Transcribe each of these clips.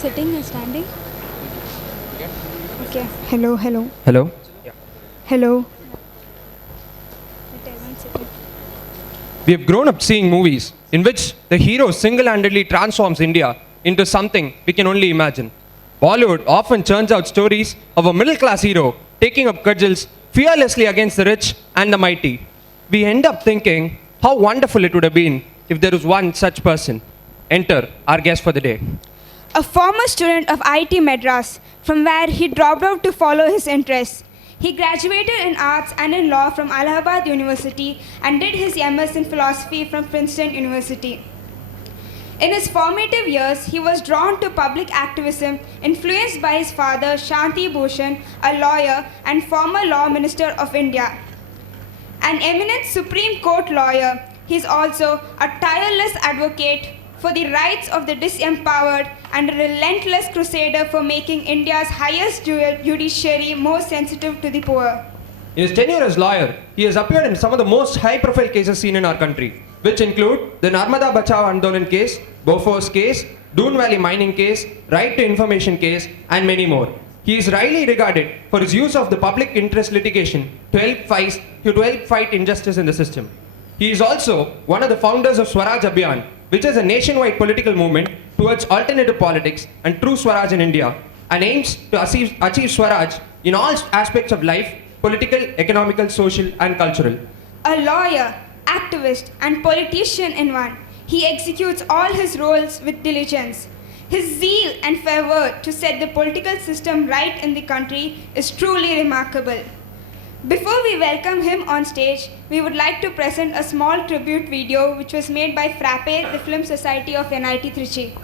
Sitting or standing? Okay. Hello, hello. Hello? Hello. Wait, everyone's sitting. We have grown up seeing movies in which the hero single handedly transforms India into something we can only imagine. Bollywood often churns out stories of a middle class hero taking up cudgels fearlessly against the rich and the mighty. We end up thinking how wonderful it would have been if there was one such person. Enter our guest for the day. A former student of IIT Madras, from where he dropped out to follow his interests. He graduated in arts and in law from Allahabad University and did his MS in philosophy from Princeton University. In his formative years, he was drawn to public activism, influenced by his father, Shanti Bhushan, a lawyer and former law minister of India. An eminent Supreme Court lawyer, he is also a tireless advocate for the rights of the disempowered and a relentless crusader for making India's highest judiciary more sensitive to the poor. In his tenure as lawyer, he has appeared in some of the most high-profile cases seen in our country, which include the Narmada Bachao Andolan case, Bofors case, Doon Valley mining case, Right to Information case, and many more. He is rightly regarded for his use of the public interest litigation to help fight injustice in the system. He is also one of the founders of Swaraj Abhiyan, which is a nationwide political movement towards alternative politics and true Swaraj in India, and aims to achieve Swaraj in all aspects of life, political, economical, social, and cultural. A lawyer, activist, and politician in one, he executes all his roles with diligence. His zeal and fervor to set the political system right in the country is truly remarkable. Before we welcome him on stage, we would like to present a small tribute video which was made by Frappe, the Film Society of NIT Trichy.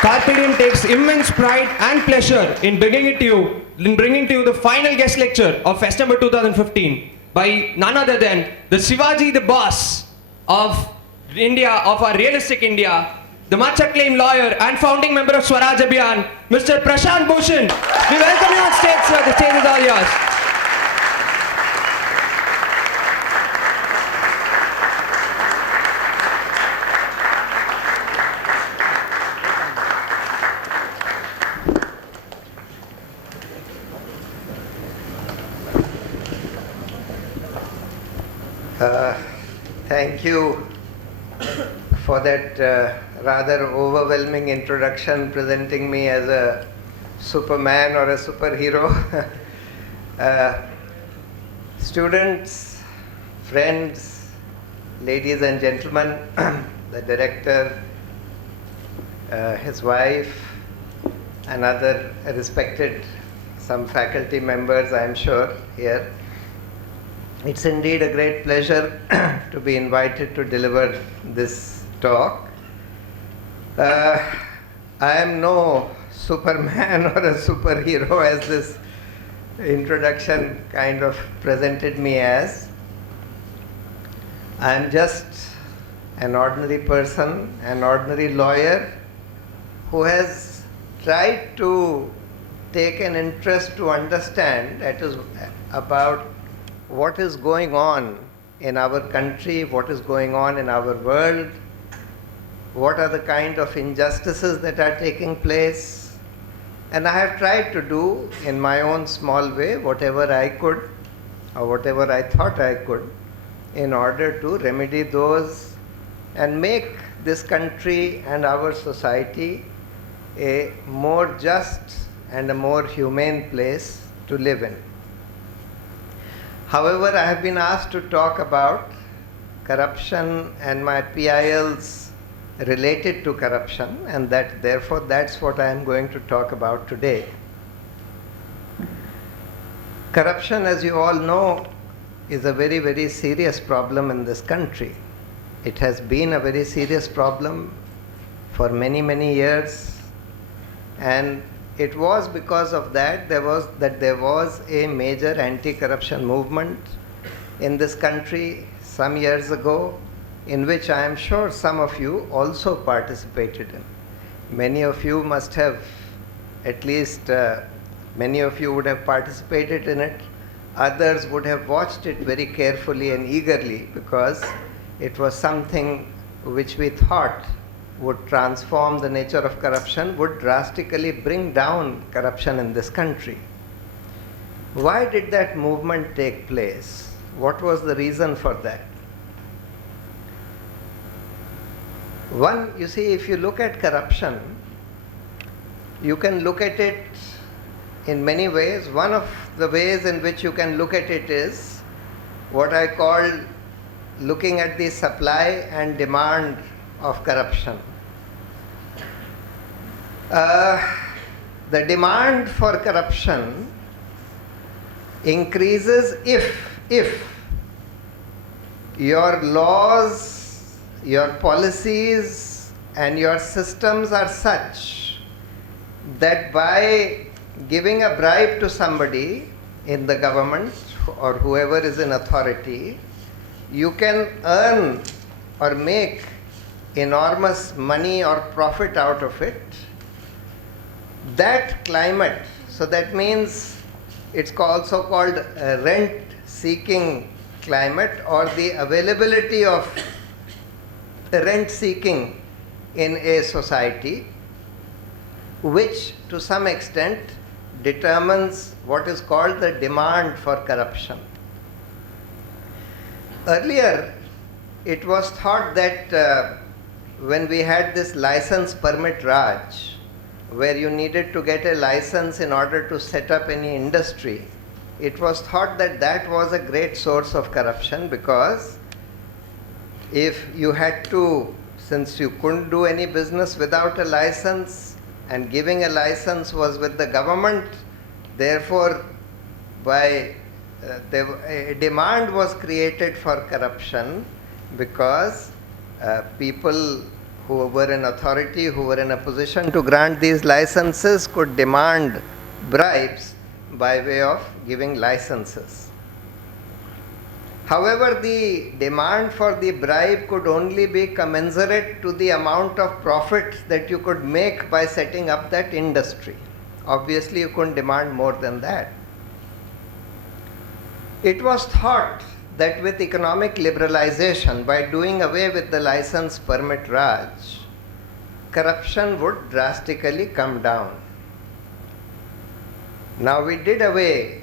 Carpe Diem takes immense pride and pleasure in bringing to you the final guest lecture of Festember 2015 by none other than the Shivaji, the boss of India, of our realistic India, the much acclaimed lawyer and founding member of Swaraj Abhiyan, Mr. Prashant Bhushan. We welcome you on stage, sir. The stage is all yours. Thank you for that rather overwhelming introduction, presenting me as a Superman or a superhero. Students, friends, ladies and gentlemen, the director, his wife, and other respected, some faculty members, I am sure, here. It's indeed a great pleasure to be invited to deliver this talk. I am no Superman or a superhero, as this introduction kind of presented me as. I am just an ordinary person, an ordinary lawyer who has tried to take an interest to understand that is about what is going on in our country, what is going on in our world, what are the kind of injustices that are taking place. And I have tried to do in my own small way whatever I could or whatever I thought I could in order to remedy those and make this country and our society a more just and a more humane place to live in. However, I have been asked to talk about corruption and my PILs related to corruption, and therefore that's what I am going to talk about today. Corruption, as you all know, is a very, very serious problem in this country. It has been a very serious problem for many, many years, and it was because of that there was a major anti-corruption movement in this country some years ago, in which I am sure some of you also participated in. Many of you must have, at least many of you would have participated in it. Others would have watched it very carefully and eagerly, because it was something which we thought would transform the nature of corruption, would drastically bring down corruption in this country. Why did that movement take place? What was the reason for that? One, you see, if you look at corruption, you can look at it in many ways. One of the ways in which you can look at it is what I call looking at the supply and demand of corruption. The demand for corruption increases if your laws, your policies, and your systems are such that by giving a bribe to somebody in the government or whoever is in authority, you can earn or make enormous money or profit out of it. That climate, so that means it's also called a rent-seeking climate, or the availability of rent-seeking in a society, which to some extent determines what is called the demand for corruption. Earlier, it was thought that when we had this license permit Raj, where you needed to get a license in order to set up any industry, it was thought that that was a great source of corruption, because if you had to, since you couldn't do any business without a license, and giving a license was with the government, therefore a demand was created for corruption, because people who were in authority, who were in a position to grant these licenses, could demand bribes by way of giving licenses. However, the demand for the bribe could only be commensurate to the amount of profit that you could make by setting up that industry. Obviously, you couldn't demand more than that. It was thought that with economic liberalization, by doing away with the license permit Raj, corruption would drastically come down. Now, we did away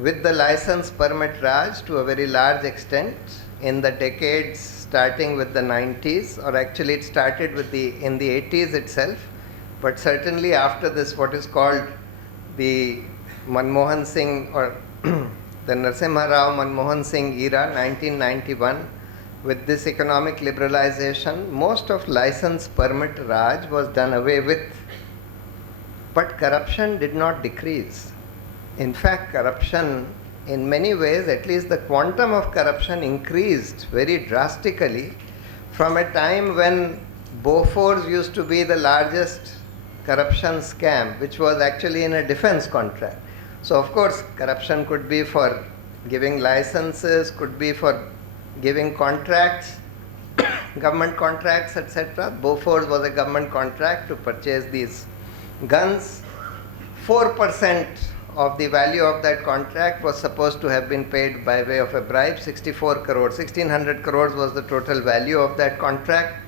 with the license permit Raj to a very large extent in the decades starting with the 90s, or actually it started in the 80s itself, but certainly after this, what is called the Manmohan Singh or the Narasimha Rao Manmohan Singh era, 1991, with this economic liberalization, most of license permit Raj was done away with. But corruption did not decrease. In fact, corruption, in many ways, at least the quantum of corruption increased very drastically from a time when Bofors used to be the largest corruption scam, which was actually in a defense contract. So, of course, corruption could be for giving licenses, could be for giving contracts, government contracts, etc. Bofors was a government contract to purchase these guns. 4% of the value of that contract was supposed to have been paid by way of a bribe, 64 crores. 1600 crores was the total value of that contract.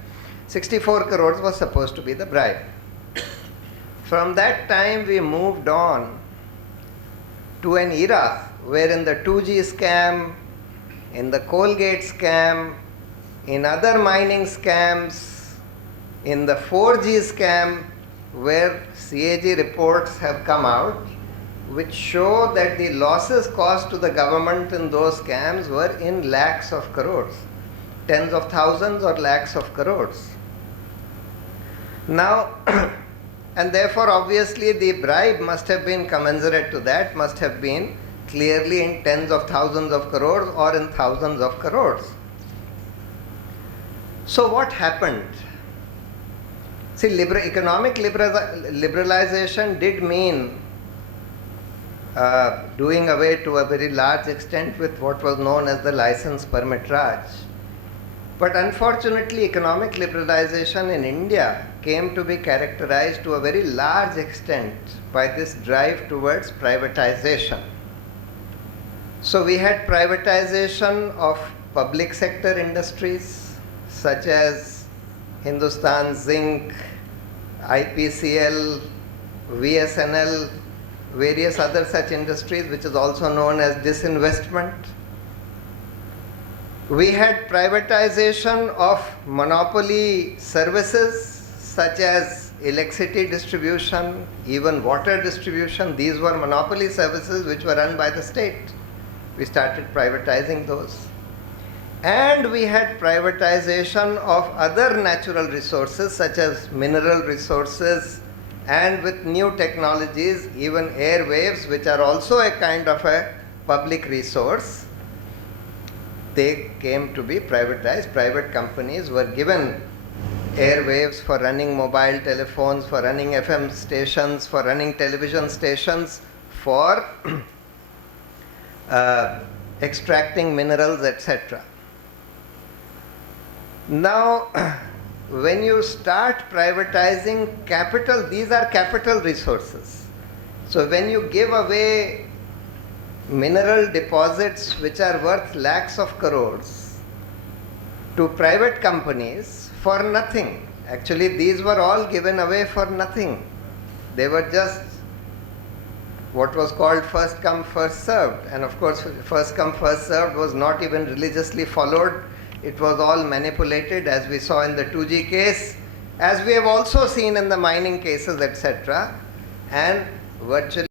64 crores was supposed to be the bribe. From that time, we moved on to an era where in the 2G scam, in the Colgate scam, in other mining scams, in the 4G scam, where CAG reports have come out, which show that the losses caused to the government in those scams were in lakhs of crores, tens of thousands or lakhs of crores. Now, and therefore obviously the bribe must have been commensurate to that, must have been clearly in tens of thousands of crores or in thousands of crores. So what happened? See, economic liberalization did mean doing away to a very large extent with what was known as the license permit Raj. But unfortunately, economic liberalization in India came to be characterized to a very large extent by this drive towards privatization. So we had privatization of public sector industries such as Hindustan Zinc, IPCL, VSNL, various other such industries, which is also known as disinvestment. We had privatization of monopoly services such as electricity distribution, even water distribution. These were monopoly services which were run by the state. We started privatizing those. And we had privatization of other natural resources such as mineral resources, and with new technologies, even airwaves, which are also a kind of a public resource, they came to be privatized. Private companies were given airwaves for running mobile telephones, for running FM stations, for running television stations, for extracting minerals, etc. Now, when you start privatizing capital, these are capital resources. So when you give away mineral deposits which are worth lakhs of crores to private companies for nothing, actually these were all given away for nothing. They were just what was called first come first served, and of course first come first served was not even religiously followed. It was all manipulated, as we saw in the 2G case, as we have also seen in the mining cases, etc. And virtually